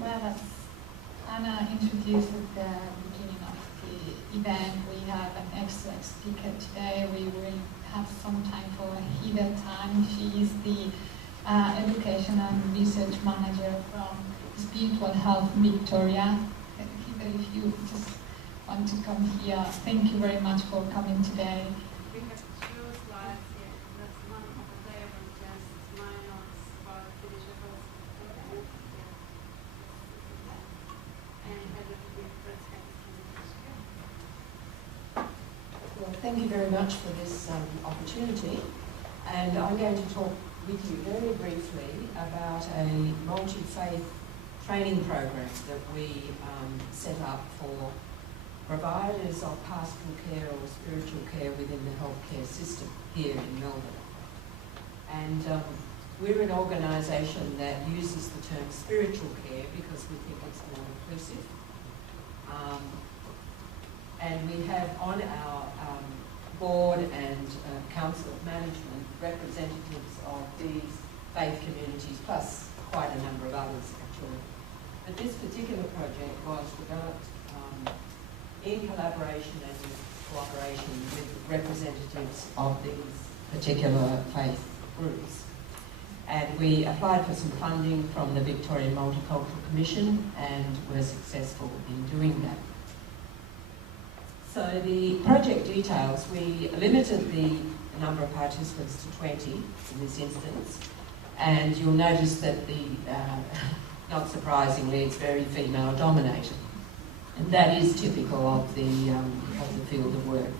Well, as Anna introduced at the beginning of the event, we have an extra speaker today. We will have some time for Heather Tan. She is the Education and Research Manager from Spiritual Health Victoria. Heather, if you just want to come here, thank you very much for coming today. We have two slides here. That's one over there, but just my notes about spiritual health. Well, thank you very much for this opportunity, and I'm going to talk with you very briefly about a multi-faith training program that we set up for providers of pastoral care or spiritual care within the healthcare system here in Melbourne. And we're an organisation that uses the term spiritual care because we think it's more inclusive. And we have on our board and council of management representatives of these faith communities, plus quite a number of others actually. But this particular project was developed in collaboration and in cooperation with representatives of these particular faith groups. And we applied for some funding from the Victorian Multicultural Commission and were successful in doing that. So the project details, we limited the number of participants to 20 in this instance, and you'll notice that not surprisingly, it's very female dominated. And that is typical of the field of work.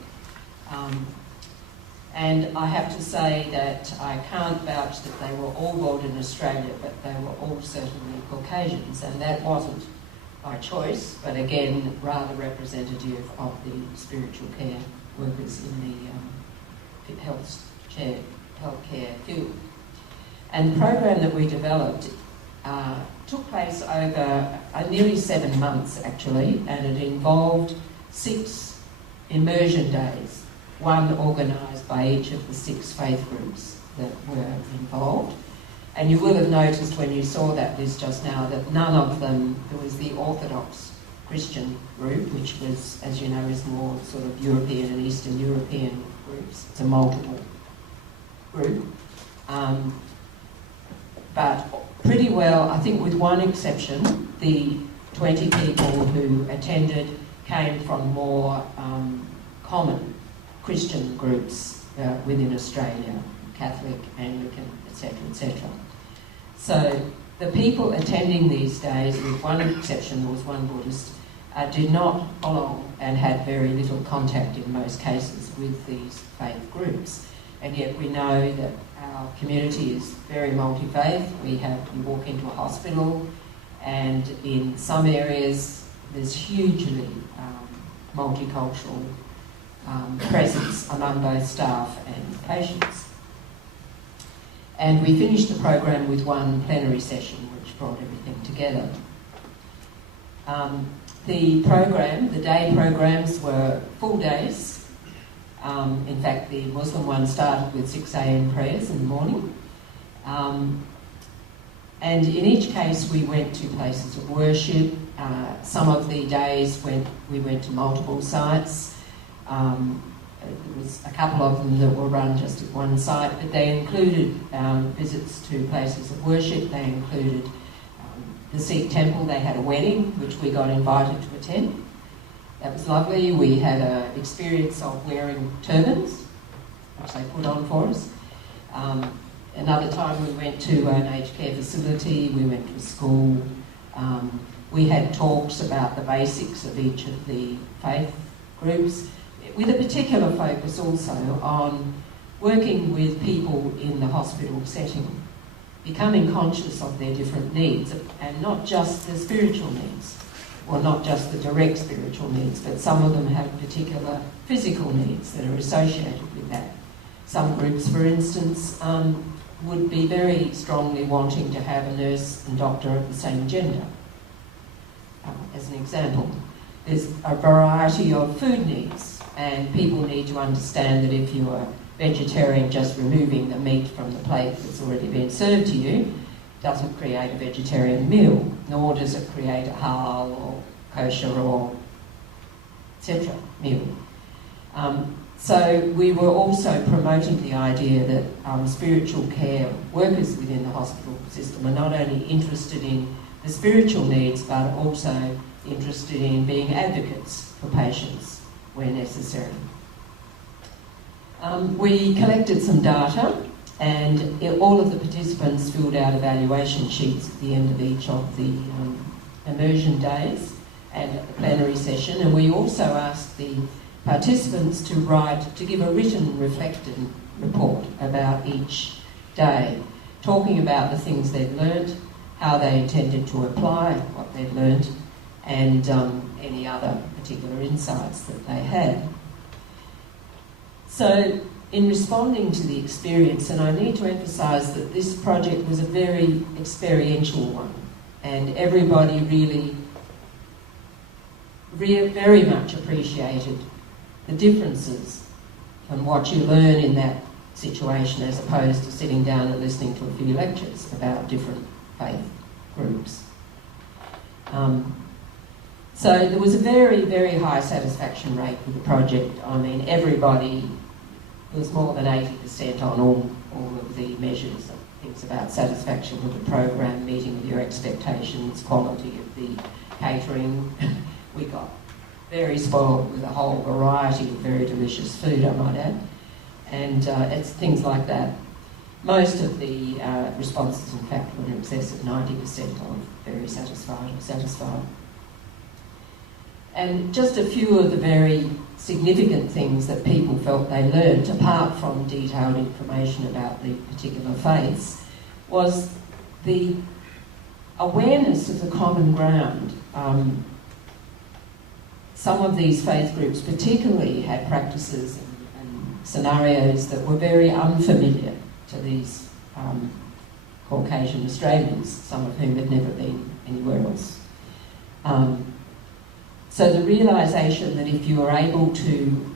And I have to say that I can't vouch that they were all born in Australia, but they were all certainly Caucasians, and that wasn't by choice, but again, rather representative of the spiritual care workers in the healthcare field. And the program that we developed took place over nearly 7 months actually, and it involved 6 immersion days, one organised by each of the 6 faith groups that were involved. And you will have noticed when you saw that list just now that none of them, there was the Orthodox Christian group, which was, as you know, is more sort of European and Eastern European groups. It's a multiple group. But pretty well, I think with one exception, the 20 people who attended came from more common Christian groups within Australia, Catholic, Anglican, etc., etc. So the people attending these days, with one exception, there was one Buddhist, did not belong and had very little contact in most cases with these faith groups. And yet we know that our community is very multi-faith. We walk into a hospital, and in some areas there's hugely multicultural presence among both staff and patients. And we finished the program with one plenary session which brought everything together. The day programs were full days. In fact, the Muslim one started with 6 a.m. prayers in the morning. And in each case we went to places of worship. Some of the days we went to multiple sites. There was a couple of them that were run just at one site, but they included visits to places of worship. They included the Sikh temple. They had a wedding, which we got invited to attend. That was lovely. We had an experience of wearing turbans, which they put on for us. Another time we went to an aged care facility. We went to a school. We had talks about the basics of each of the faith groups, with a particular focus also on working with people in the hospital setting, becoming conscious of their different needs, and not just the spiritual needs, or not just the direct spiritual needs, but some of them have particular physical needs that are associated with that. Some groups, for instance, would be very strongly wanting to have a nurse and doctor of the same gender, as an example. There's a variety of food needs, and people need to understand that if you are vegetarian, just removing the meat from the plate that's already been served to you doesn't create a vegetarian meal, nor does it create a halal or kosher or etc. meal. So we were also promoting the idea that spiritual care workers within the hospital system are not only interested in the spiritual needs, but also interested in being advocates for patients where necessary. We collected some data, and all of the participants filled out evaluation sheets at the end of each of the immersion days and at the plenary session, and we also asked the participants to give a written reflected report about each day, talking about the things they'd learnt, how they intended to apply what they'd learnt, and any other particular insights that they had. So, in responding to the experience, and I need to emphasise that this project was a very experiential one, and everybody really very much appreciated the differences and what you learn in that situation as opposed to sitting down and listening to a few lectures about different faith groups. So there was a very, very high satisfaction rate with the project. I mean, everybody was more than 80% on all of the measures, things about satisfaction with the program, meeting with your expectations, quality of the catering. We got very spoiled with a whole variety of very delicious food, I might add, and it's things like that. Most of the responses, in fact, were in excess of 90% of very satisfied or satisfied. And just a few of the very significant things that people felt they learned, apart from detailed information about the particular faiths, was the awareness of the common ground. Some of these faith groups particularly had practices and scenarios that were very unfamiliar to these Caucasian Australians, some of whom had never been anywhere else. So the realisation that if you are able to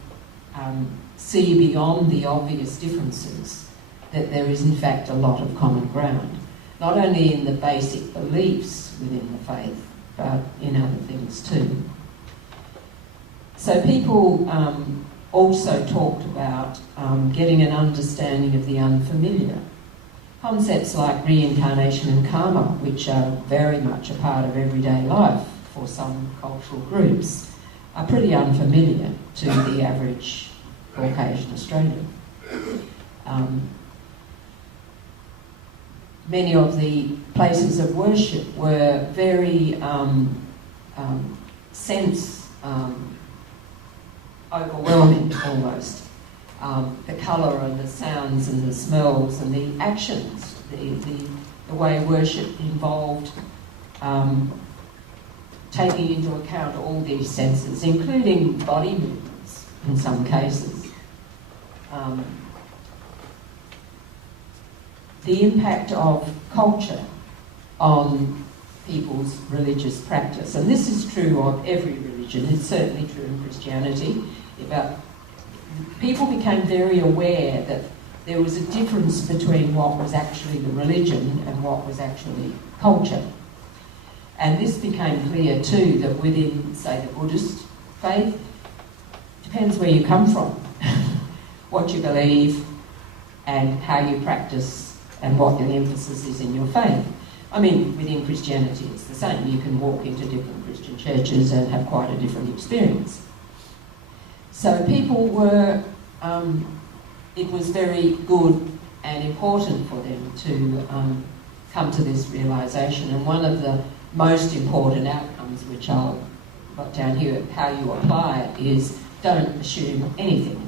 see beyond the obvious differences, that there is in fact a lot of common ground, not only in the basic beliefs within the faith, but in other things too. So people also talked about getting an understanding of the unfamiliar. Concepts like reincarnation and karma, which are very much a part of everyday life for some cultural groups, are pretty unfamiliar to the average Caucasian Australian. Many of the places of worship were very overwhelming almost. The colour and the sounds and the smells and the actions, the way worship involved taking into account all these senses, including body movements in some cases. The impact of culture on people's religious practice, and this is true of every religion, it's certainly true in Christianity. People became very aware that there was a difference between what was actually the religion and what was actually culture. And this became clear too, that within, say, the Buddhist faith, depends where you come from, what you believe and how you practice and what the emphasis is in your faith. I mean, within Christianity it's the same. You can walk into different Christian churches and have quite a different experience. So people were, it was very good and important for them to come to this realisation. And one of the most important outcomes, which I'll got down here, how you apply it, is don't assume anything.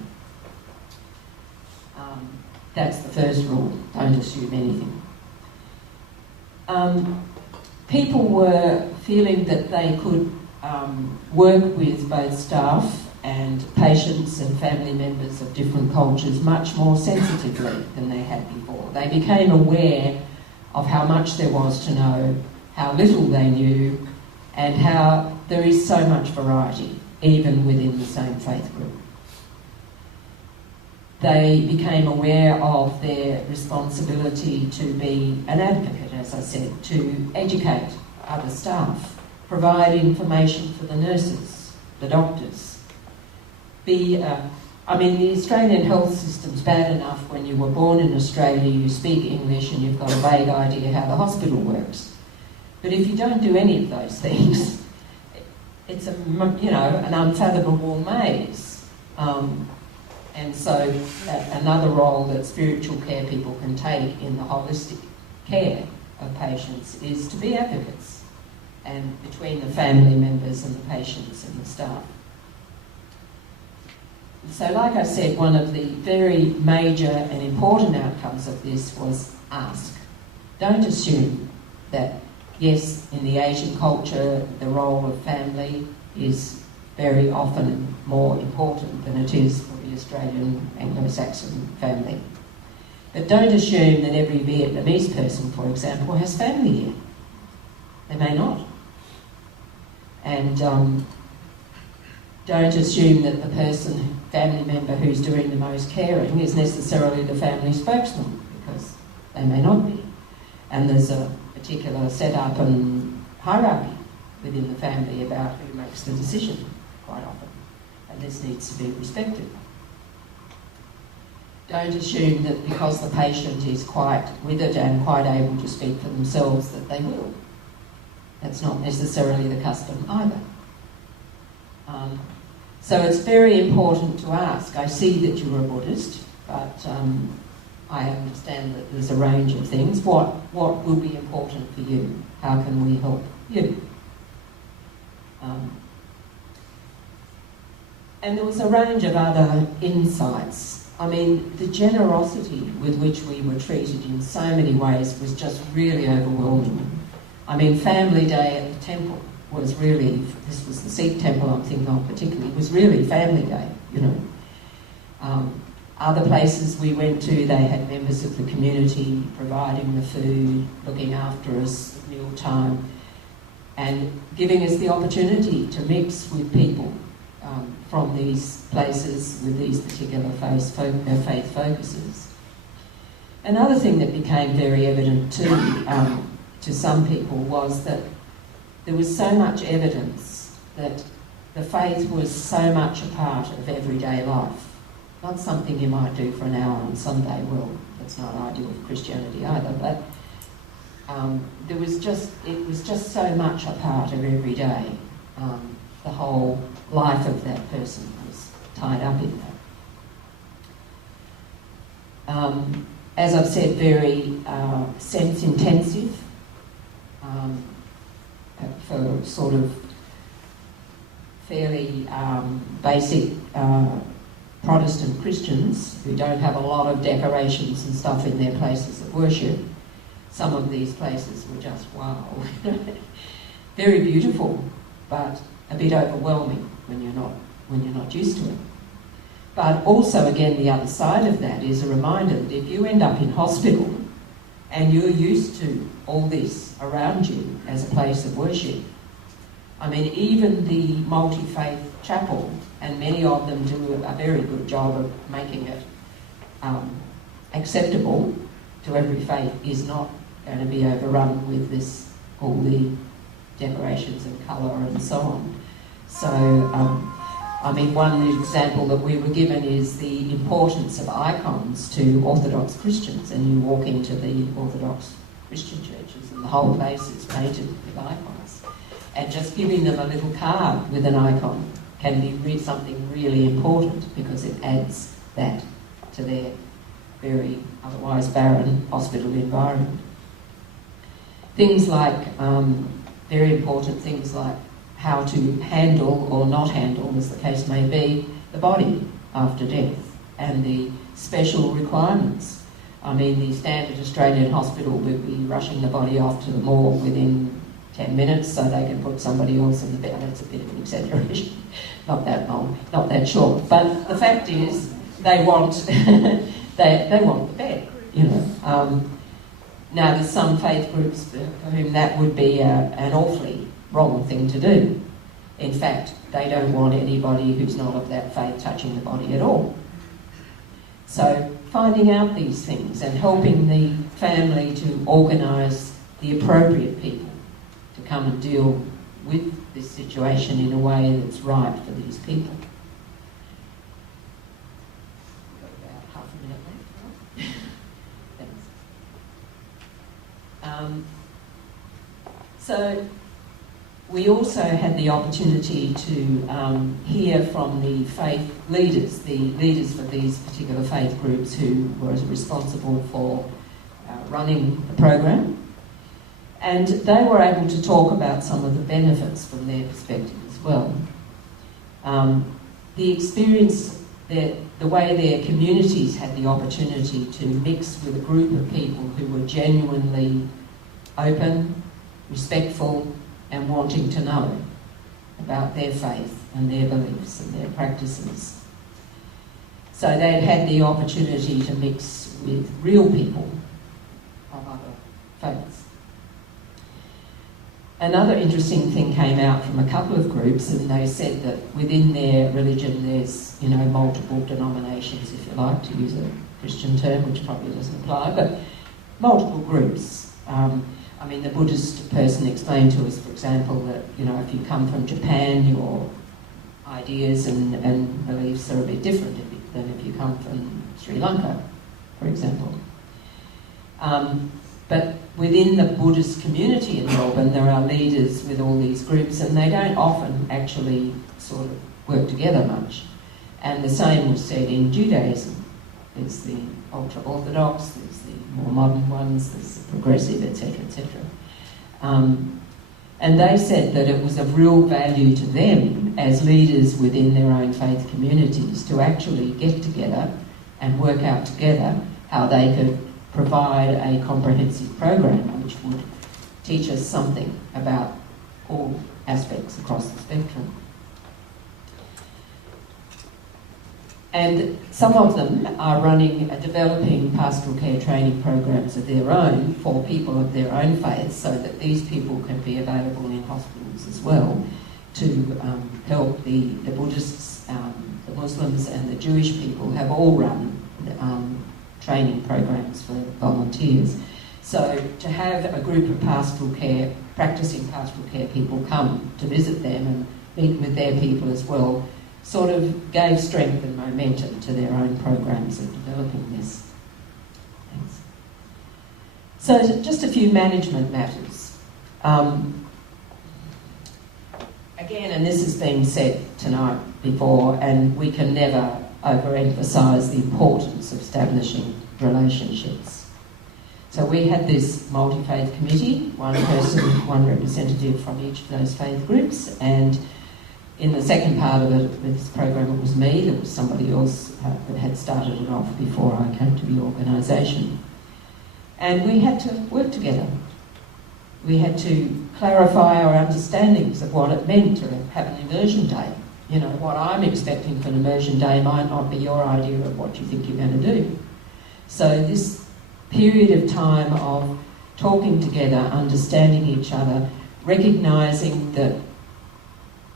That's the first rule, don't assume anything. People were feeling that they could work with both staff and patients and family members of different cultures much more sensitively than they had before. They became aware of how much there was to know, how little they knew, and how there is so much variety, even within the same faith group. they became aware of their responsibility to be an advocate, as I said, to educate other staff, provide information for the nurses, the doctors. The Australian health system's bad enough when you were born in Australia, you speak English and you've got a vague idea how the hospital works. But if you don't do any of those things, it's an unfathomable maze. And so another role that spiritual care people can take in the holistic care of patients is to be advocates, and between the family members and the patients and the staff. So like I said, one of the very major and important outcomes of this was ask. Don't assume that, yes, in the Asian culture, the role of family is very often more important than it is for the Australian Anglo-Saxon family. But don't assume that every Vietnamese person, for example, has family here. They may not. And don't assume that the family member who's doing the most caring is necessarily the family spokesman, because they may not be. And there's a particular setup and hierarchy within the family about who makes the decision quite often. And this needs to be respected. Don't assume that because the patient is quite withered and quite able to speak for themselves that they will. That's not necessarily the custom either. So it's very important to ask. I see that you're a Buddhist, but I understand that there's a range of things. What will be important for you? How can we help you? And there was a range of other insights. I mean, the generosity with which we were treated in so many ways was just really overwhelming. I mean, Family Day at the temple was really, this was the Sikh temple I'm thinking of particularly, was really Family Day, you know. Other places we went to, they had members of the community providing the food, looking after us at mealtime, and giving us the opportunity to mix with people from these places with these particular faith focuses. Another thing that became very evident to some people was that there was so much evidence that the faith was so much a part of everyday life. Not something you might do for an hour on Sunday. Well, that's not ideal for Christianity either, but it was just so much a part of every day. The whole life of that person was tied up in that. As I've said, very sense intensive for sort of fairly basic Protestant Christians who don't have a lot of decorations and stuff in their places of worship. Some of these places were just wow. Very beautiful, but a bit overwhelming when you're not used to it. But also, again, the other side of that is a reminder that if you end up in hospital and you're used to all this around you as a place of worship, I mean, even the multi-faith chapel, and many of them do a very good job of making it acceptable to every faith, is not going to be overrun with this, all the decorations and colour and so on. So, I mean, one example that we were given is the importance of icons to Orthodox Christians, and you walk into the Orthodox Christian churches and the whole place is painted with icons. And just giving them a little card with an icon can be something really important, because it adds that to their very otherwise barren hospital environment. Things like, very important things like how to handle or not handle, as the case may be, the body after death, and the special requirements. I mean, the standard Australian hospital would be rushing the body off to the morgue within 10 minutes so they can put somebody else in the bed. That's a bit of an exaggeration. Not that long, not that short. But the fact is, they want they want the bed, you know. Now, there's some faith groups for whom that would be an awfully wrong thing to do. In fact, they don't want anybody who's not of that faith touching the body at all. So finding out these things and helping the family to organise the appropriate people to come and deal with this situation in a way that's right for these people. We've got about half a minute left. Thanks. So we also had the opportunity to hear from the faith leaders, the leaders for these particular faith groups who were responsible for running the program. And they were able to talk about some of the benefits from their perspective as well. The experience, the way their communities had the opportunity to mix with a group of people who were genuinely open, respectful, and wanting to know about their faith and their beliefs and their practices. So they'd had the opportunity to mix with real people of other faiths. Another interesting thing came out from a couple of groups, and they said that within their religion there's, multiple denominations, if you like, to use a Christian term, which probably doesn't apply, but multiple groups. The Buddhist person explained to us, for example, that, if you come from Japan, your ideas and beliefs are a bit different than if you come from Sri Lanka, for example. But within the Buddhist community in Melbourne, there are leaders with all these groups, and they don't often actually sort of work together much. And the same was said in Judaism. There's the ultra-Orthodox, there's the more modern ones, there's the progressive, etc., etc. And they said that it was of real value to them as leaders within their own faith communities to actually get together and work out together how they could provide a comprehensive program which would teach us something about all aspects across the spectrum. And some of them are developing pastoral care training programs of their own for people of their own faith, so that these people can be available in hospitals as well to help the Buddhists, the Muslims and the Jewish people have all run training programs for volunteers. So to have a group of practicing pastoral care people come to visit them and meet with their people as well sort of gave strength and momentum to their own programs of developing this. Thanks. So just a few management matters. Again, and this has been said tonight before, and we can never overemphasise the importance of establishing relationships. So we had this multi-faith committee, one person, one representative from each of those faith groups, and in the second part of this program it was me, there was somebody else that had started it off before I came to the organisation. And we had to work together. We had to clarify our understandings of what it meant to have an immersion day. What I'm expecting for an immersion day might not be your idea of what you think you're going to do. So this period of time of talking together, understanding each other, recognising that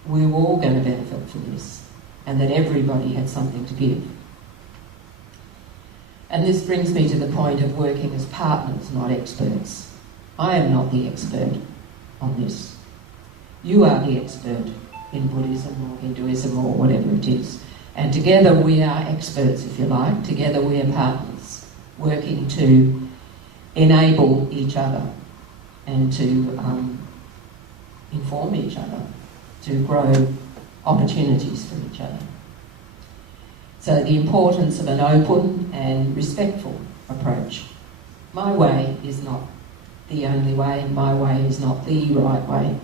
we were all going to benefit from this and that everybody had something to give. And this brings me to the point of working as partners, not experts. I am not the expert on this. You are the expert in Buddhism or Hinduism or whatever it is. And together we are experts, if you like. Together we are partners, working to enable each other and to inform each other, to grow opportunities for each other. So the importance of an open and respectful approach. My way is not the only way. My way is not the right way.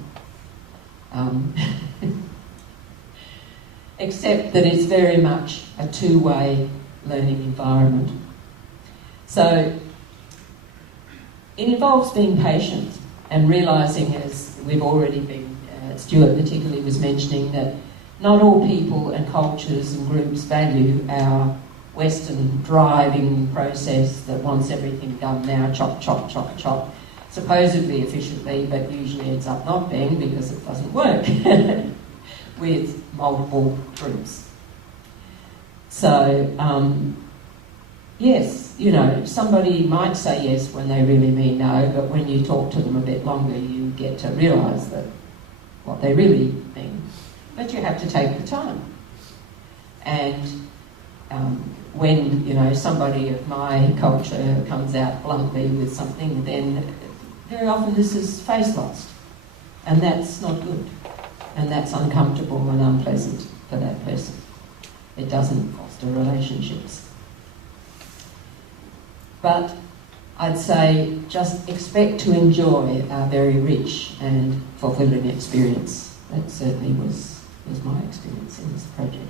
Except that it's very much a two-way learning environment. So it involves being patient and realising, as we've already been, Stuart particularly was mentioning, that not all people and cultures and groups value our Western driving process that wants everything done now, chop, chop, chop, chop, supposedly efficiently, but usually ends up not being because it doesn't work with multiple groups. So yes, you know, somebody might say yes when they really mean no, but when you talk to them a bit longer, you get to realise that what they really mean. But you have to take the time. And when, you know, somebody of my culture comes out bluntly with something, then very often this is face lost. And that's not good. And that's uncomfortable and unpleasant for that person. It doesn't foster relationships. But I'd say just expect to enjoy a very rich and fulfilling experience. That certainly was my experience in this project.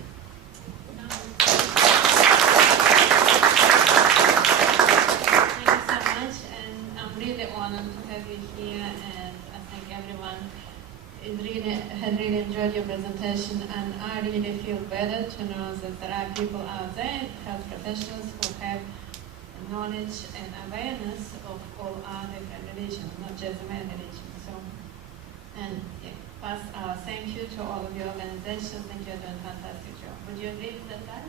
Had really enjoyed your presentation, and I really feel better to know that there are people out there, health professionals, who have knowledge and awareness of all our different religions, not just the main religion. So, and yeah, plus thank you to all of your organizations. Thank you, you're doing a fantastic job. Would you agree with that, guys?